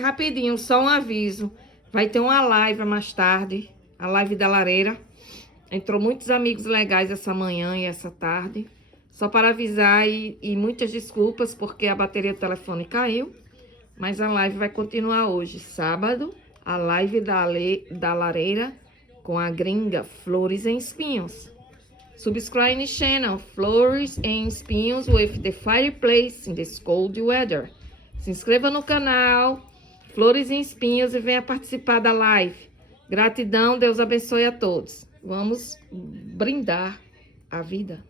Rapidinho, só um aviso. Vai ter uma live mais tarde, a live da lareira. Entrou muitos amigos legais essa manhã e essa tarde. Só para avisar e muitas desculpas, porque a bateria do telefone caiu. Mas a live vai continuar hoje, sábado. A live da lareira com a gringa Flores em Espinhos. Subscribe the channel Flores em Espinhos with the fireplace in this cold weather. Se inscreva no canal Flores em Espinhos e venha participar da live. Gratidão, Deus abençoe a todos. Vamos brindar a vida.